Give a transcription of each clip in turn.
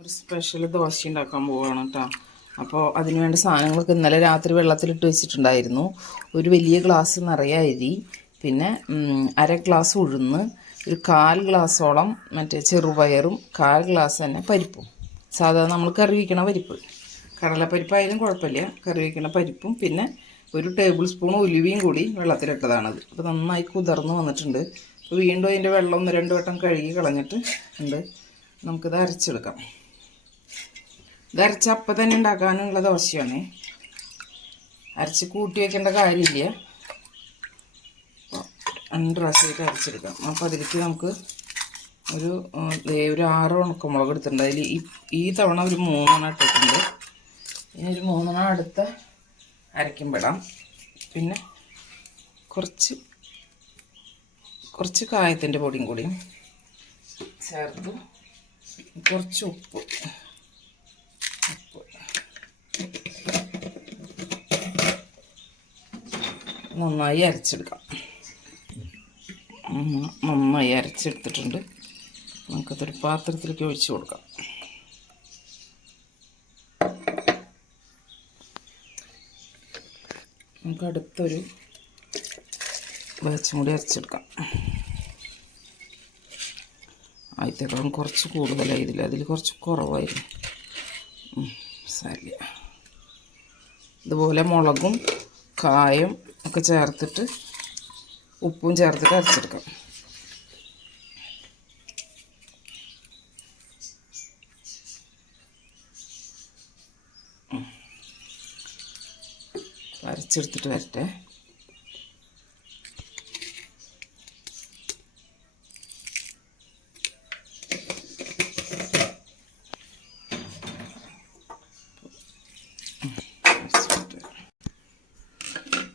ഒരു സ്പെഷ്യൽ ദോശ ഉണ്ടാക്കാൻ പോവുകയാണ് കേട്ടോ. അപ്പോൾ അതിന് വേണ്ട സാധനങ്ങളൊക്കെ ഇന്നലെ രാത്രി വെള്ളത്തിലിട്ട് വെച്ചിട്ടുണ്ടായിരുന്നു. ഒരു വലിയ ഗ്ലാസ് നിറയെ അരി, പിന്നെ അര ഗ്ലാസ് ഉഴുന്ന്, ഒരു 1/4 ഗ്ലാസോളം മറ്റേ ചെറുപയറും, 1/4 ഗ്ലാസ് തന്നെ പരിപ്പും. സാധാരണ നമ്മൾ കറി വയ്ക്കണ പരിപ്പ്, കടലപ്പരിപ്പായാലും കുഴപ്പമില്ല, കറി വയ്ക്കണ പരിപ്പും, പിന്നെ ഒരു ടേബിൾ സ്പൂൺ ഉലുവയും കൂടി വെള്ളത്തിലിട്ടതാണത്. അപ്പോൾ നന്നായി കുതിർന്ന് വന്നിട്ടുണ്ട്. അപ്പോൾ വീണ്ടും അതിൻ്റെ വെള്ളം 1-2 വട്ടം കഴുകി കളഞ്ഞിട്ട് ഉണ്ട്. നമുക്കിത് അരച്ചെടുക്കാം. ഇത് അരച്ച അപ്പം തന്നെ ഉണ്ടാക്കാനുള്ള ദോശയാണ്. അരച്ച് കൂട്ടി വയ്ക്കേണ്ട കാര്യമില്ല. അപ്പോൾ 2 പ്രാവശ്യമായിട്ട് അരച്ചെടുക്കാം. അപ്പോൾ അതിലേക്ക് നമുക്ക് ഒരു 6 ഉണക്കമുളക് എടുത്തിട്ടുണ്ട്. അതിൽ ഈ തവണ ഒരു 3 ഇട്ടിട്ടുണ്ട്. ഇനി ഒരു 3 അടുത്ത അരയ്ക്കുമ്പോഴാം. പിന്നെ കുറച്ച് കായത്തിൻ്റെ പൊടിയും കൂടിയും ചേർത്ത് കുറച്ച് ഉപ്പ് നന്നായി അരച്ചെടുക്കാം. നന്നായി അരച്ചെടുത്തിട്ടുണ്ട്. നമുക്കതൊരു പാത്രത്തിലേക്ക് ഒഴിച്ച് കൊടുക്കാം. നമുക്ക് അടുത്തൊരു ബാച്ചും കൂടി അരച്ചെടുക്കാം. ആദ്യത്തേക്കാളും കുറച്ച് കൂടുതലായിരുന്നില്ല, അതിൽ കുറച്ച് കുറവായിരുന്നു. സാരില്ല. ഇതുപോലെ മുളകും കായം ഒക്കെ ചേർത്തിട്ട് ഉപ്പും ചേർത്തിട്ട് അരച്ചെടുക്കാം. അരച്ചെടുത്തിട്ട് വരട്ടെ.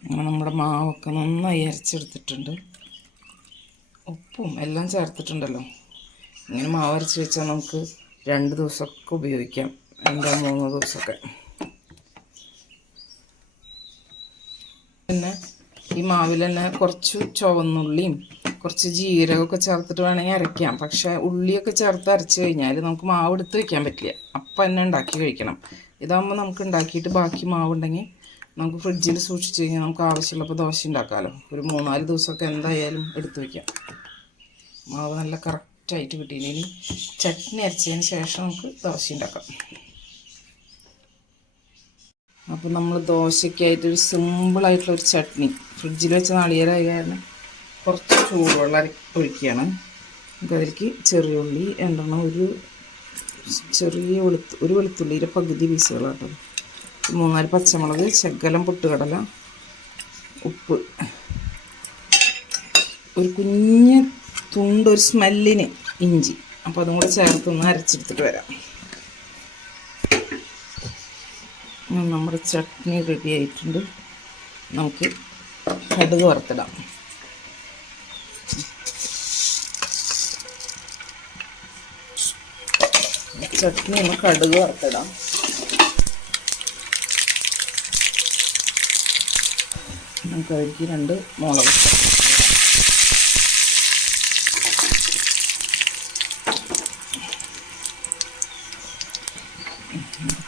അങ്ങനെ നമ്മുടെ മാവൊക്കെ നന്നായി അരച്ചെടുത്തിട്ടുണ്ട്. ഉപ്പും എല്ലാം ചേർത്തിട്ടുണ്ടല്ലോ. ഇങ്ങനെ മാവ് അരച്ച് വെച്ചാൽ നമുക്ക് 2 ദിവസമൊക്കെ ഉപയോഗിക്കാം, 2-3 ദിവസമൊക്കെ. പിന്നെ ഈ മാവിൽ തന്നെ കുറച്ച് ചുവന്നുള്ളിയും കുറച്ച് ജീരകമൊക്കെ ചേർത്തിട്ട് വേണമെങ്കിൽ അരയ്ക്കാം. പക്ഷേ ഉള്ളിയൊക്കെ ചേർത്ത് അരച്ച് കഴിഞ്ഞാൽ നമുക്ക് മാവ് എടുത്ത് വയ്ക്കാൻ പറ്റില്ല, അപ്പം തന്നെ ഉണ്ടാക്കി കഴിക്കണം. ഇതാകുമ്പോൾ നമുക്ക് ഉണ്ടാക്കിയിട്ട് ബാക്കി മാവുണ്ടെങ്കിൽ നമുക്ക് ഫ്രിഡ്ജിൽ സൂക്ഷിച്ച് കഴിഞ്ഞാൽ നമുക്ക് ആവശ്യമുള്ളപ്പോൾ ദോശ ഉണ്ടാക്കാമല്ലോ. ഒരു 3-4 ദിവസമൊക്കെ എന്തായാലും എടുത്ത് വയ്ക്കാം. മാവ് നല്ല കറക്റ്റായിട്ട് കിട്ടിയില്ല. ഇനി ചട്നി അരച്ചതിന് ശേഷം നമുക്ക് ദോശ ഉണ്ടാക്കാം. അപ്പോൾ നമ്മൾ ദോശയ്ക്കായിട്ടൊരു സിമ്പിളായിട്ടുള്ളൊരു ചട്നി ഫ്രിഡ്ജിൽ വെച്ച നാളികേരമായ കാരണം കുറച്ച് ചൂടുവെള്ളം ഒഴിക്കുകയാണ്. നമുക്ക് അതിലേക്ക് ചെറിയ ഉള്ളി 2 ഒരു ചെറിയ വെളുത്തുള്ളിയുടെ പകുതി പീസുകളാട്ടോ, 3-4 പച്ചമുളക്, ശകലം പൊട്ടുകടല, ഉപ്പ്, ഒരു കുഞ്ഞ് തുണ്ട് ഒരു സ്മെല്ലിന് ഇഞ്ചി. അപ്പോൾ അതും കൂടെ ചേർത്തൊന്ന് അരച്ചെടുത്തിട്ട് വരാം. നമ്മുടെ ചട്നി റെഡി ആയിട്ടുണ്ട്. നമുക്ക് കടുക് വറുത്തിടാം. ചട്നി ഒന്ന് കടുക് വറുത്തിടാം. നമുക്ക് അതിലേക്ക് 2 മുളക്.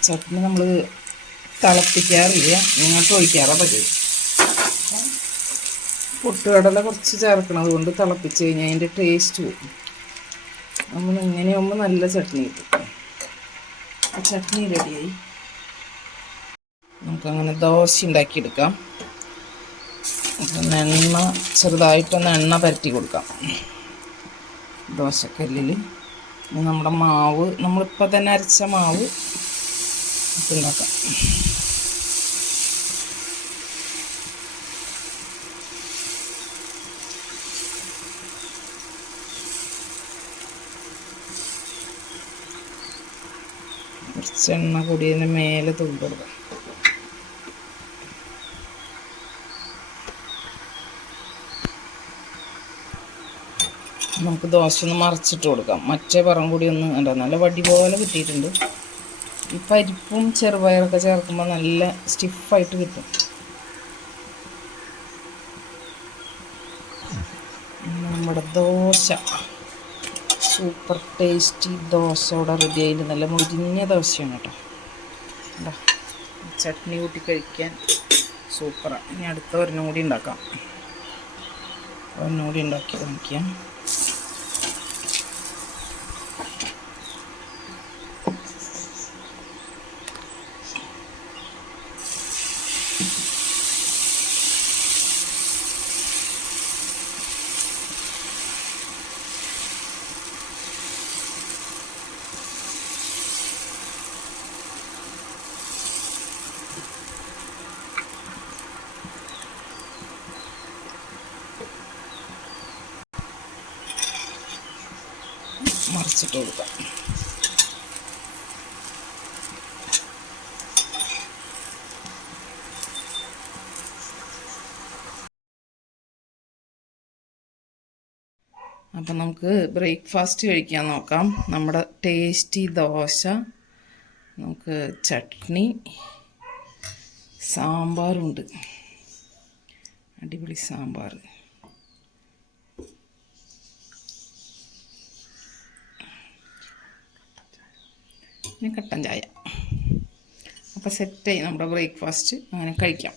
ചട്നി നമ്മൾ തിളപ്പിക്കാറില്ല, ഇങ്ങോട്ട് ഒഴിക്കാറാ പറ്റും. പൊട്ടുകടല കുറച്ച് ചേർക്കണത് കൊണ്ട് തിളപ്പിച്ച് കഴിഞ്ഞാൽ അതിൻ്റെ ടേസ്റ്റ് പോകും. നമ്മൾ ഇങ്ങനെയാകുമ്പോൾ നല്ല ചട്നി കിട്ടും. ചട്നി റെഡിയായി. നമുക്കങ്ങനെ ദോശ ഉണ്ടാക്കിയെടുക്കാം. എണ്ണ ചെറുതായിട്ടൊന്ന് എണ്ണ പരട്ടി കൊടുക്കാം ദോശക്കല്ലിൽ. നമ്മുടെ മാവ് നമ്മളിപ്പോൾ തന്നെ അരച്ച മാവ് ഉണ്ടാക്കാം. കുറച്ച് എണ്ണ കൂടിയതിന് മേലെ തൂക്കി കൊടുക്കാം. നമുക്ക് ദോശ ഒന്ന് മറിച്ചിട്ട് കൊടുക്കാം. മറ്റേ പറം കൂടി ഒന്ന് ഉണ്ടോ, നല്ല വടി പോലെ കിട്ടിയിട്ടുണ്ട്. ഈ പരിപ്പും ചെറുപയറൊക്കെ ചേർക്കുമ്പോൾ നല്ല സ്റ്റിഫായിട്ട് കിട്ടും. നമ്മുടെ ദോശ സൂപ്പർ ടേസ്റ്റി ദോശ ഇവിടെ റെഡി ആയിട്ട് നല്ല മുരിഞ്ഞ ദോശയാണ് കേട്ടോ. എന്താ ചട്നി കൂട്ടി കഴിക്കാൻ സൂപ്പറാണ്. ഇനി അടുത്ത ഒരെണ്ണം കൂടി ഉണ്ടാക്കാം. ഒരെണ്ണം കൂടി ഉണ്ടാക്കി കാണിക്കാം. മറിച്ചിട്ട് കൊടുക്കാം. അപ്പം നമുക്ക് ബ്രേക്ക്ഫാസ്റ്റ് കഴിക്കാൻ നോക്കാം. നമ്മുടെ ടേസ്റ്റി ദോശ, നമുക്ക് ചട്നി, സാമ്പാറുണ്ട്, അടിപൊളി സാമ്പാർ, പിന്നെ കട്ടൻ ചായ. അപ്പോൾ സെറ്റായി നമ്മുടെ ബ്രേക്ക്ഫാസ്റ്റ്. അങ്ങനെ കഴിക്കാം.